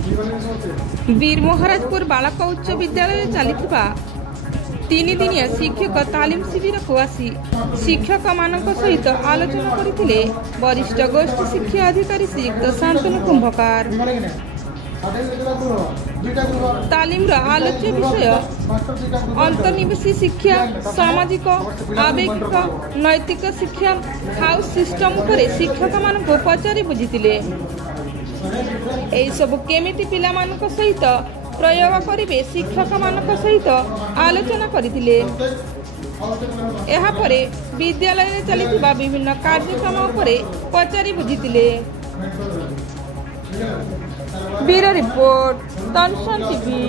वीरमहाराजपुर बालक उच्च विद्यालय चली 3 दिनिया शिक्षक तालीम शिविर को आसी शिक्षक मान सहित आलोचना करते वरिष्ठ गोष्ठी शिक्षा अधिकारी श्रीयुक्त शांतनु कुंभकार। तालीम आलोच्य विषय अंतर्निवेशी शिक्षा, सामाजिक आवेगिक नैतिक शिक्षा हाउस सिस्टम पर शिक्षक मान पचारि बुझीतिले सब केमिति पिला मानक सहित प्रयोग करिवे शिक्षक मानक सहित आलोचना करथिले। एहा परे विद्यालय में चलिथिबा विभिन्न कार्यक्रम उपरे पचारि बुझीतिले। Bureau report, Tansen TV.